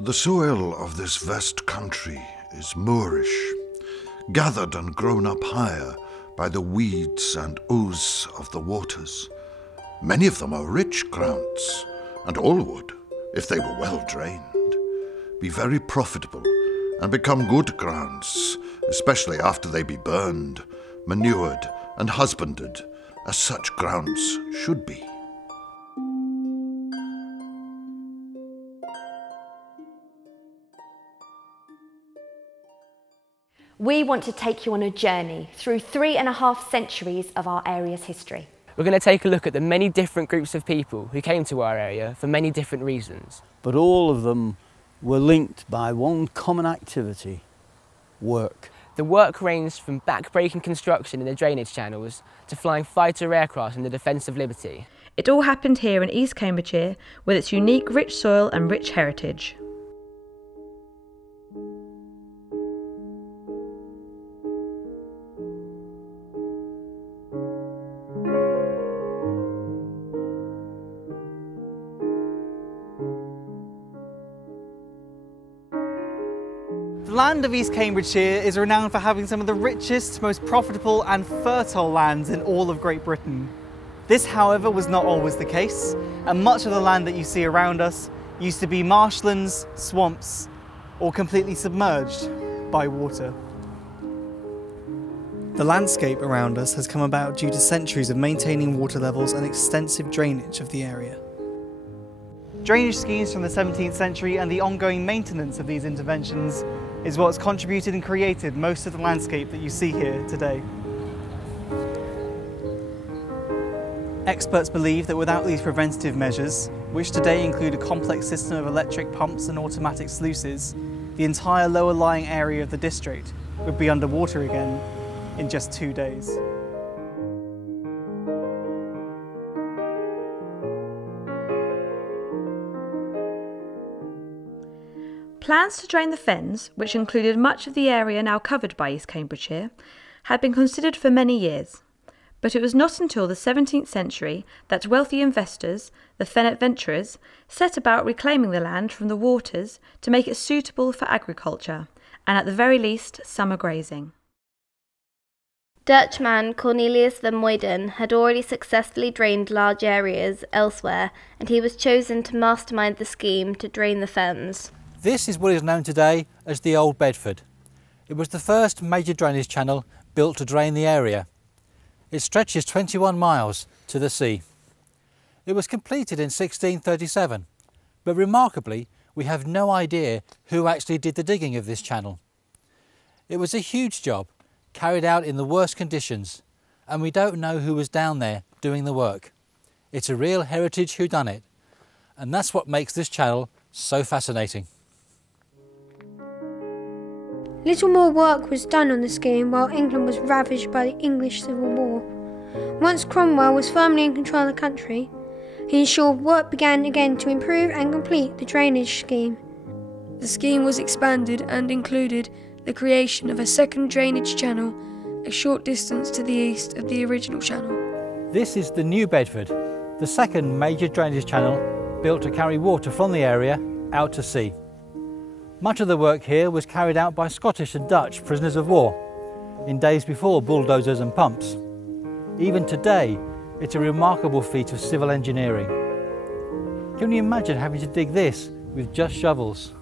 The soil of this vast country is moorish, gathered and grown up higher by the weeds and ooze of the waters. Many of them are rich grounds, and all would, if they were well drained, be very profitable and become good grounds, especially after they be burned, manured, and husbanded, as such grounds should be. We want to take you on a journey through 3.5 centuries of our area's history. We're going to take a look at the many different groups of people who came to our area for many different reasons. But all of them were linked by one common activity: work. The work ranged from back-breaking construction in the drainage channels to flying fighter aircraft in the defence of liberty. It all happened here in East Cambridgeshire with its unique rich soil and rich heritage. The land of East Cambridgeshire is renowned for having some of the richest, most profitable and fertile lands in all of Great Britain. This, however, was not always the case, and much of the land that you see around us used to be marshlands, swamps, or completely submerged by water. The landscape around us has come about due to centuries of maintaining water levels and extensive drainage of the area. Drainage schemes from the 17th century and the ongoing maintenance of these interventions is what's contributed and created most of the landscape that you see here today. Experts believe that without these preventative measures, which today include a complex system of electric pumps and automatic sluices, the entire lower lying area of the district would be underwater again in just 2 days. Plans to drain the Fens, which included much of the area now covered by East Cambridgeshire, had been considered for many years. But it was not until the 17th century that wealthy investors, the Fen adventurers, set about reclaiming the land from the waters to make it suitable for agriculture, and at the very least, summer grazing. Dutchman Cornelius van Muyden had already successfully drained large areas elsewhere, and he was chosen to mastermind the scheme to drain the Fens. This is what is known today as the Old Bedford. It was the first major drainage channel built to drain the area. It stretches 21 miles to the sea. It was completed in 1637, but remarkably, we have no idea who actually did the digging of this channel. It was a huge job, carried out in the worst conditions, and we don't know who was down there doing the work. It's a real heritage whodunit, and that's what makes this channel so fascinating. Little more work was done on the scheme while England was ravaged by the English Civil War. Once Cromwell was firmly in control of the country, he ensured work began again to improve and complete the drainage scheme. The scheme was expanded and included the creation of a second drainage channel a short distance to the east of the original channel. This is the New Bedford, the second major drainage channel built to carry water from the area out to sea. Much of the work here was carried out by Scottish and Dutch prisoners of war in days before bulldozers and pumps. Even today, it's a remarkable feat of civil engineering. Can you imagine having to dig this with just shovels?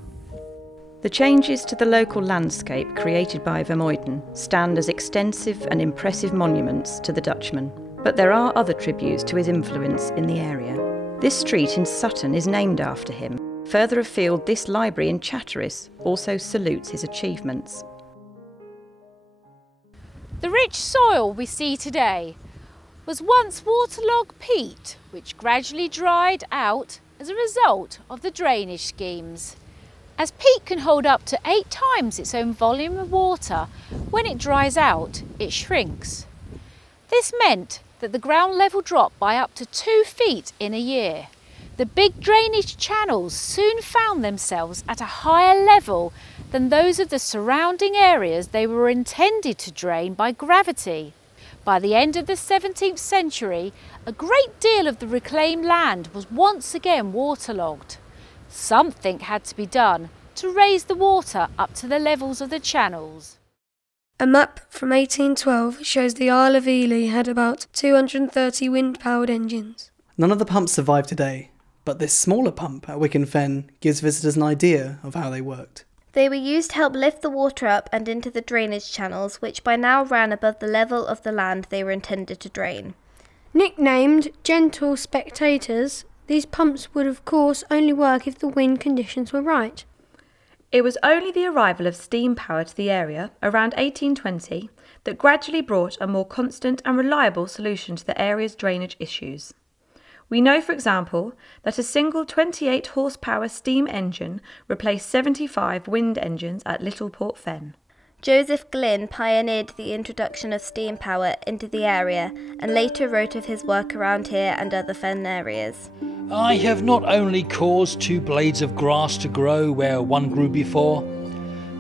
The changes to the local landscape created by van Muyden stand as extensive and impressive monuments to the Dutchman. But there are other tributes to his influence in the area. This street in Sutton is named after him. Further afield, this library in Chatteris also salutes his achievements. The rich soil we see today was once waterlogged peat, which gradually dried out as a result of the drainage schemes. As peat can hold up to 8 times its own volume of water, when it dries out, it shrinks. This meant that the ground level dropped by up to 2 feet in a year. The big drainage channels soon found themselves at a higher level than those of the surrounding areas they were intended to drain by gravity. By the end of the 17th century, a great deal of the reclaimed land was once again waterlogged. Something had to be done to raise the water up to the levels of the channels. A map from 1812 shows the Isle of Ely had about 230 wind-powered engines. None of the pumps survive today, but this smaller pump at Wicken Fen gives visitors an idea of how they worked. They were used to help lift the water up and into the drainage channels, which by now ran above the level of the land they were intended to drain. Nicknamed gentle spectators, these pumps would of course only work if the wind conditions were right. It was only the arrival of steam power to the area around 1820 that gradually brought a more constant and reliable solution to the area's drainage issues. We know, for example, that a single 28 horsepower steam engine replaced 75 wind engines at Little Port Fen. Joseph Glynn pioneered the introduction of steam power into the area and later wrote of his work around here and other fen areas. I have not only caused 2 blades of grass to grow where 1 grew before,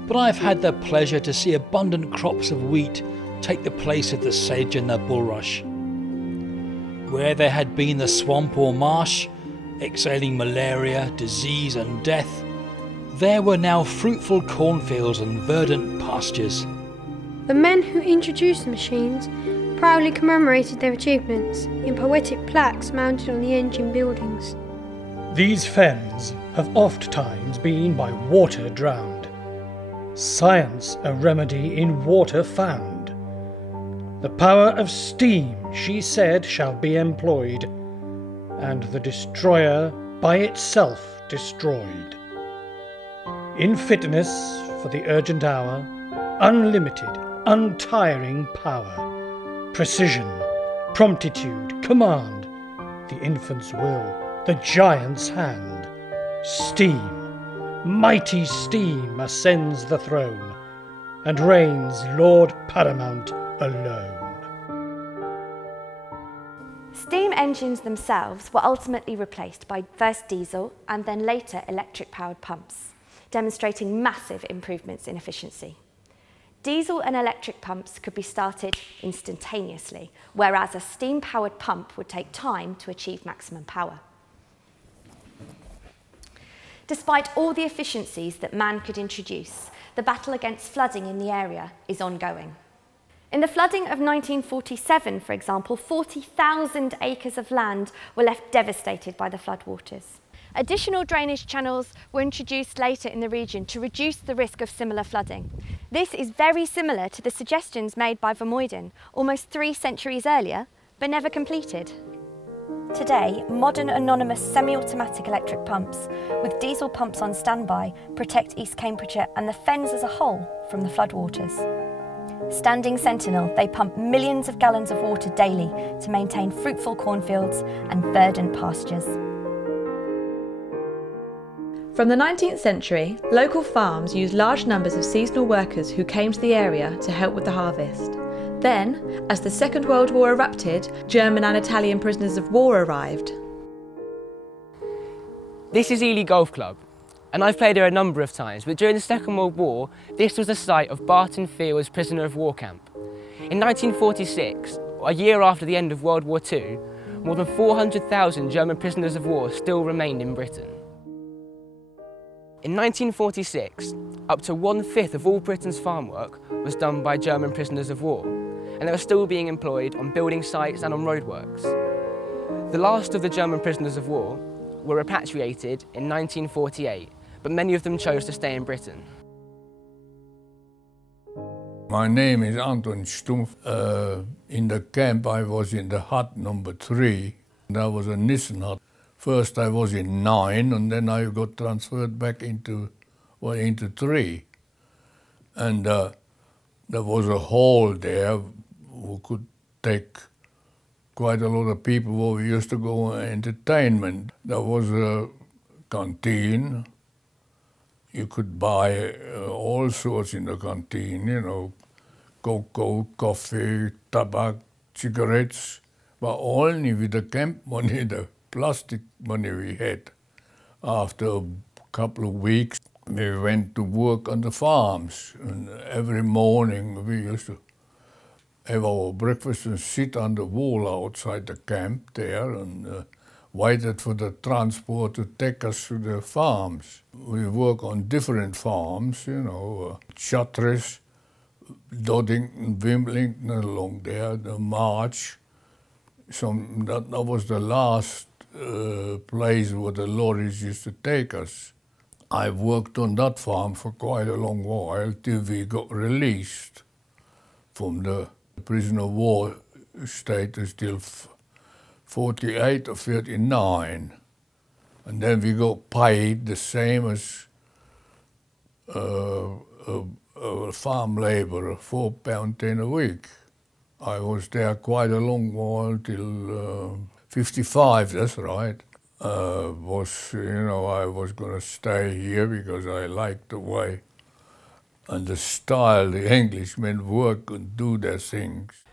but I have had the pleasure to see abundant crops of wheat take the place of the sedge and the bulrush. Where there had been the swamp or marsh, exhaling malaria, disease and death, there were now fruitful cornfields and verdant pastures. The men who introduced the machines proudly commemorated their achievements in poetic plaques mounted on the engine buildings. These fens have oft times been by water drowned, science a remedy in water found. The power of steam, she said, shall be employed, and the destroyer by itself destroyed. In fitness for the urgent hour, unlimited, untiring power, precision, promptitude, command, the infant's will, the giant's hand. Steam, mighty steam ascends the throne, and reigns Lord Paramount alone. Steam engines themselves were ultimately replaced by first diesel and then later electric-powered pumps, demonstrating massive improvements in efficiency. Diesel and electric pumps could be started instantaneously, whereas a steam-powered pump would take time to achieve maximum power. Despite all the efficiencies that man could introduce, the battle against flooding in the area is ongoing. In the flooding of 1947, for example, 40,000 acres of land were left devastated by the floodwaters. Additional drainage channels were introduced later in the region to reduce the risk of similar flooding. This is very similar to the suggestions made by Vermuyden almost 3 centuries earlier, but never completed. Today, modern anonymous semi-automatic electric pumps with diesel pumps on standby protect East Cambridgeshire and the fens as a whole from the floodwaters. Standing sentinel, they pump millions of gallons of water daily to maintain fruitful cornfields and verdant pastures. From the 19th century, local farms used large numbers of seasonal workers who came to the area to help with the harvest. Then, as the Second World War erupted, German and Italian prisoners of war arrived. This is Ely Golf Club, and I've played here a number of times, but during the Second World War, this was the site of Barton Fields prisoner of war camp. In 1946, a year after the end of World War II, more than 400,000 German prisoners of war still remained in Britain. In 1946, up to 1/5 of all Britain's farm work was done by German prisoners of war, and they were still being employed on building sites and on roadworks. The last of the German prisoners of war were repatriated in 1948, but many of them chose to stay in Britain. My name is Anton Stumpf. In the camp I was in the hut number 3. That was a Nissen hut. First I was in 9 and then I got transferred back into 3. And there was a hall there who could take quite a lot of people where we used to go on entertainment. There was a canteen. You could buy all sorts in the canteen, you know, cocoa, coffee, tobacco, cigarettes, but only with the camp money, the plastic money we had. After a couple of weeks, we went to work on the farms, and every morning we used to have our breakfast and sit on the wall outside the camp there and waited for the transport to take us to the farms. We work on different farms, you know, Chartres, Doddington, Wimbledon, along there, the March. That was the last place where the lorries used to take us. I worked on that farm for quite a long while till we got released from the prisoner of war status till 48 or 39. And then we got paid the same as a farm labourer, £4.10 a week. I was there quite a long while till 55, that's right. I was going to stay here because I liked the way and the style the Englishmen work and do their things.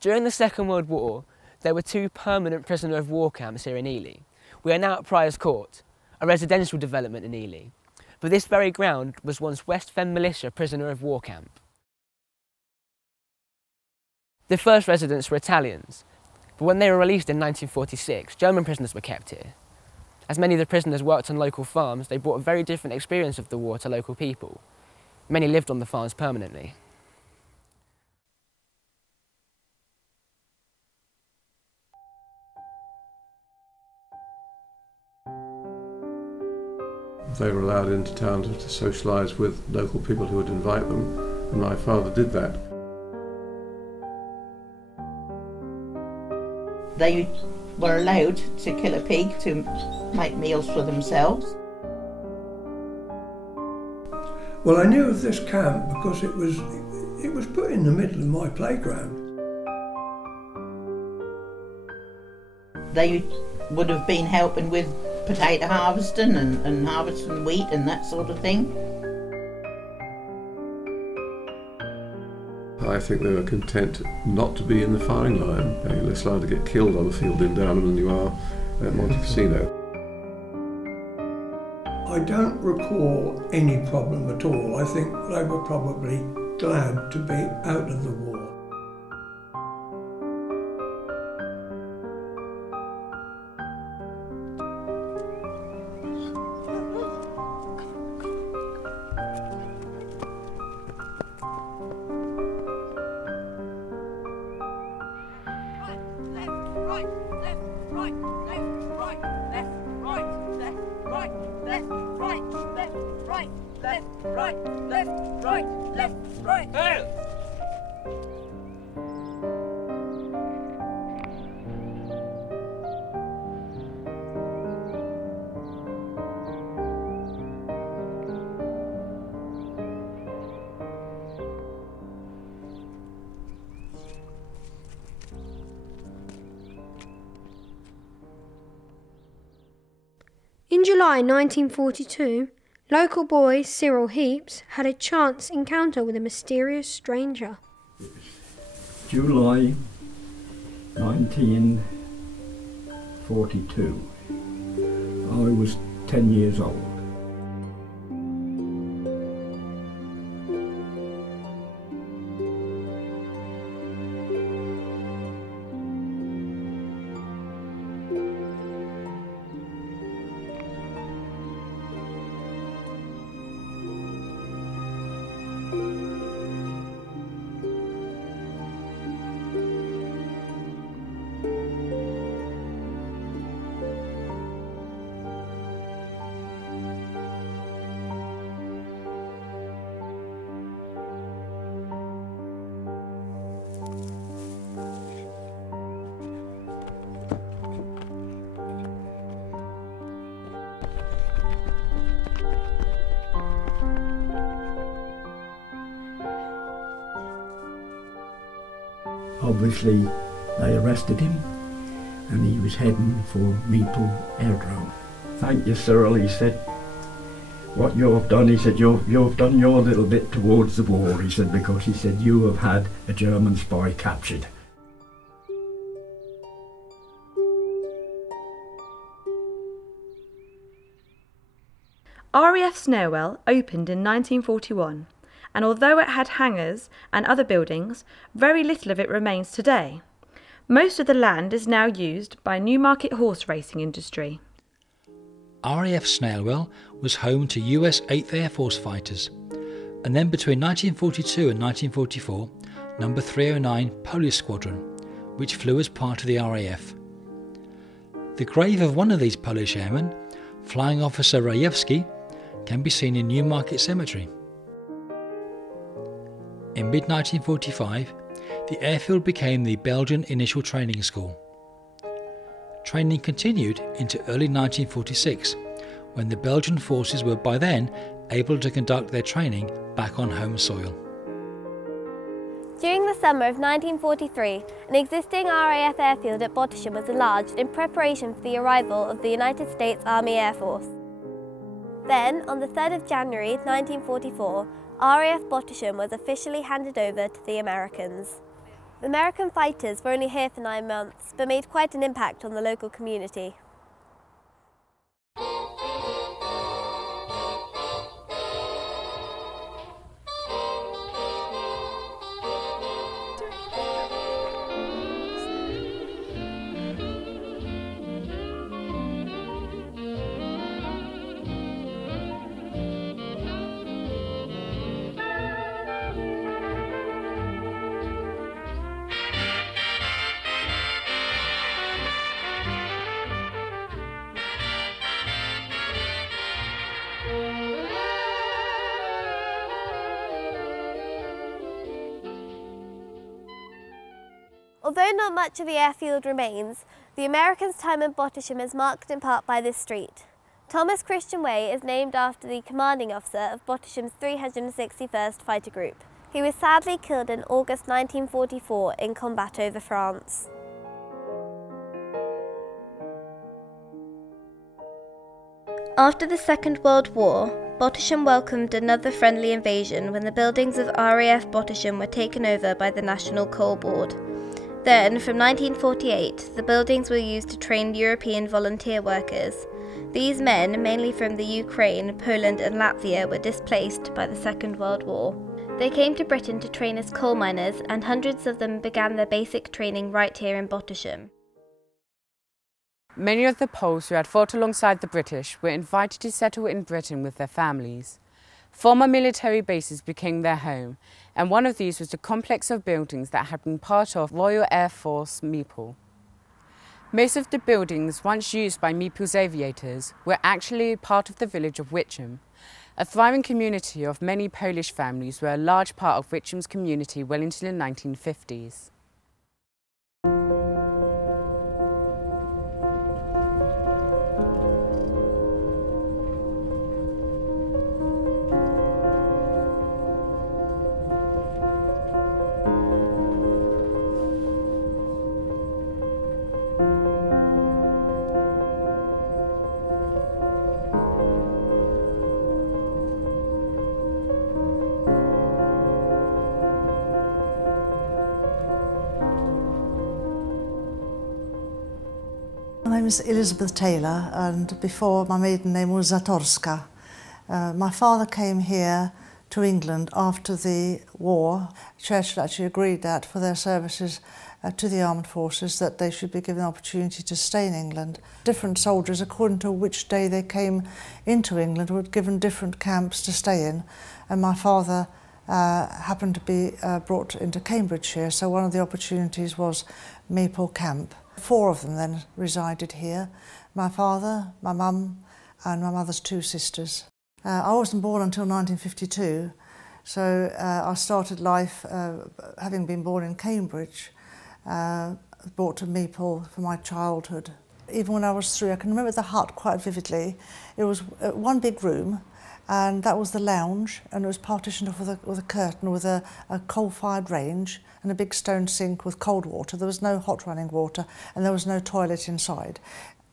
During the Second World War, there were 2 permanent prisoner of war camps here in Ely. We are now at Prior's Court, a residential development in Ely. But this very ground was once West Fen Militia prisoner of war camp. The first residents were Italians, but when they were released in 1946, German prisoners were kept here. As many of the prisoners worked on local farms, they brought a very different experience of the war to local people. Many lived on the farms permanently. They were allowed into town to socialise with local people who would invite them, and my father did that. They were allowed to kill a pig to make meals for themselves. Well, I knew of this camp because it was put in the middle of my playground. They would have been helping with potato harvesting and harvesting wheat and that sort of thing. I think they were content not to be in the firing line. You're less likely to get killed on the field in Downham than you are at Monte Cassino. I don't recall any problem at all. I think they were probably glad to be out of the war. In July 1942, local boy Cyril Heaps had a chance encounter with a mysterious stranger. July 1942. I was 10 years old. Obviously, they arrested him and he was heading for Meeple Airdrome. "Thank you, Cyril," he said. "What you've done," he said, you've done your little bit towards the war," he said, "because," he said, "you have had a German spy captured." RAF Snowell opened in 1941, and although it had hangars and other buildings, very little of it remains today. Most of the land is now used by Newmarket horse racing industry. RAF Snailwell was home to US 8th Air Force fighters, and then between 1942 and 1944, number 309 Polish Squadron, which flew as part of the RAF. The grave of one of these Polish airmen, Flying Officer Rajewski, can be seen in Newmarket Cemetery. In mid-1945, the airfield became the Belgian Initial Training School. Training continued into early 1946, when the Belgian forces were by then able to conduct their training back on home soil. During the summer of 1943, an existing RAF airfield at Bottisham was enlarged in preparation for the arrival of the United States Army Air Force. Then, on the 3rd of January 1944, RAF Bottisham was officially handed over to the Americans. The American fighters were only here for 9 months, but made quite an impact on the local community. Although not much of the airfield remains, the Americans' time in Bottisham is marked in part by this street. Thomas Christian Way is named after the commanding officer of Bottisham's 361st Fighter Group. He was sadly killed in August 1944 in combat over France. After the Second World War, Bottisham welcomed another friendly invasion when the buildings of RAF Bottisham were taken over by the National Coal Board. Then, from 1948, the buildings were used to train European volunteer workers. These men, mainly from the Ukraine, Poland and Latvia, were displaced by the Second World War. They came to Britain to train as coal miners, and hundreds of them began their basic training right here in Bottisham. Many of the Poles who had fought alongside the British were invited to settle in Britain with their families. Former military bases became their home, and one of these was the complex of buildings that had been part of Royal Air Force Meeple. Most of the buildings once used by Meeple's aviators were actually part of the village of Witcham. A thriving community of many Polish families were a large part of Witcham's community well into the 1950s. My name is Elizabeth Taylor, and before my maiden name was Zatorska. My father came here to England after the war. Churchill actually agreed that for their services to the armed forces that they should be given the opportunity to stay in England. Different soldiers, according to which day they came into England, were given different camps to stay in, and my father happened to be brought into Cambridgeshire, so one of the opportunities was Meeple Camp. 4 of them then resided here, my father, my mum and my mother's 2 sisters. I wasn't born until 1952, so I started life, having been born in Cambridge, brought to Meeple for my childhood. Even when I was 3, I can remember the hut quite vividly. It was one big room, and that was the lounge, and it was partitioned off with a curtain with a coal-fired range and a big stone sink with cold water. There was no hot running water, and there was no toilet inside.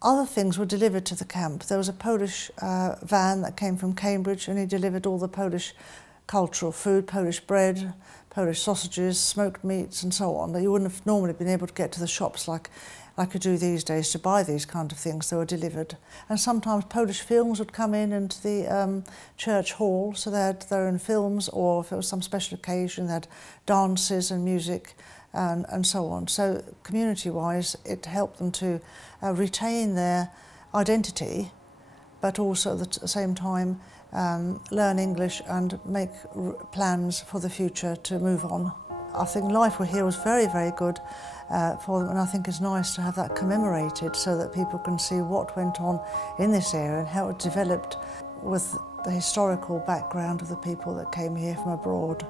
Other things were delivered to the camp. There was a Polish van that came from Cambridge, and he delivered all the Polish cultural food, Polish bread, Polish sausages, smoked meats and so on, that you wouldn't have normally been able to get to the shops like you do these days to buy these kind of things. They were delivered. And sometimes Polish films would come in into the church hall, so they had their own films, or if it was some special occasion, they had dances and music and so on. So community-wise, it helped them to retain their identity, but also at the same time learn English and make plans for the future to move on. I think life here was very, very good for them, and I think it's nice to have that commemorated so that people can see what went on in this area and how it developed with the historical background of the people that came here from abroad.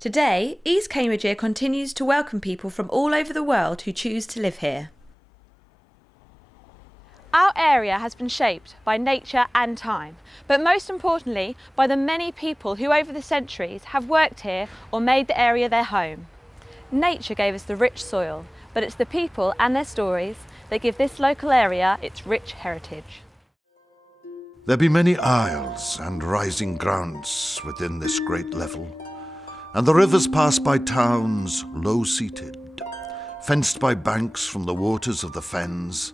Today, East Cambridgeshire continues to welcome people from all over the world who choose to live here. Our area has been shaped by nature and time, but most importantly by the many people who over the centuries have worked here or made the area their home. Nature gave us the rich soil, but it's the people and their stories that give this local area its rich heritage. There be many isles and rising grounds within this great level, and the rivers pass by towns low-seated, fenced by banks from the waters of the fens,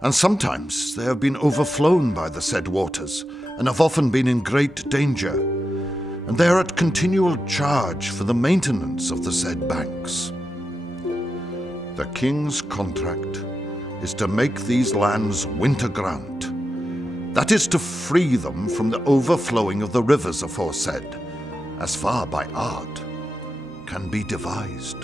and sometimes they have been overflown by the said waters, and have often been in great danger, and they are at continual charge for the maintenance of the said banks. The King's contract is to make these lands winter grant, that is to free them from the overflowing of the rivers aforesaid, as far by art can be devised.